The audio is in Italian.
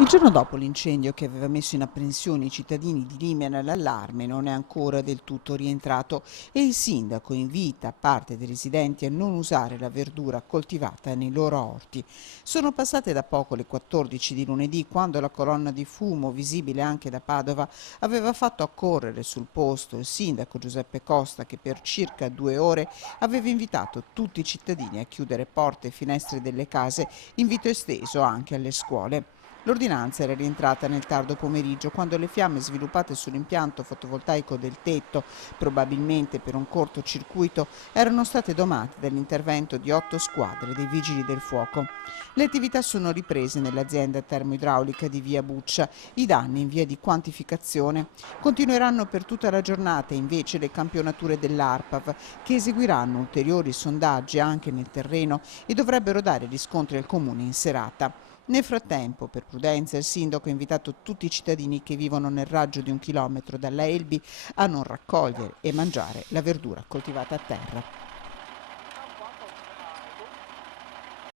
Il giorno dopo l'incendio che aveva messo in apprensione i cittadini di Limena, l'allarme non è ancora del tutto rientrato e il sindaco invita parte dei residenti a non usare la verdura coltivata nei loro orti. Sono passate da poco le 14 di lunedì, quando la colonna di fumo, visibile anche da Padova, aveva fatto accorrere sul posto il sindaco Giuseppe Costa, che per circa 2 ore aveva invitato tutti i cittadini a chiudere porte e finestre delle case, invito esteso anche alle scuole. L'ordinanza era rientrata nel tardo pomeriggio, quando le fiamme sviluppate sull'impianto fotovoltaico del tetto, probabilmente per un cortocircuito, erano state domate dall'intervento di 8 squadre dei Vigili del Fuoco. Le attività sono riprese nell'azienda termoidraulica di via Buccia, i danni in via di quantificazione. Continueranno per tutta la giornata invece le campionature dell'ARPAV, che eseguiranno ulteriori sondaggi anche nel terreno e dovrebbero dare riscontri al comune in serata. Nel frattempo, per prudenza, il sindaco ha invitato tutti i cittadini che vivono nel raggio di 1 chilometro dalla Elbi a non raccogliere e mangiare la verdura coltivata a terra.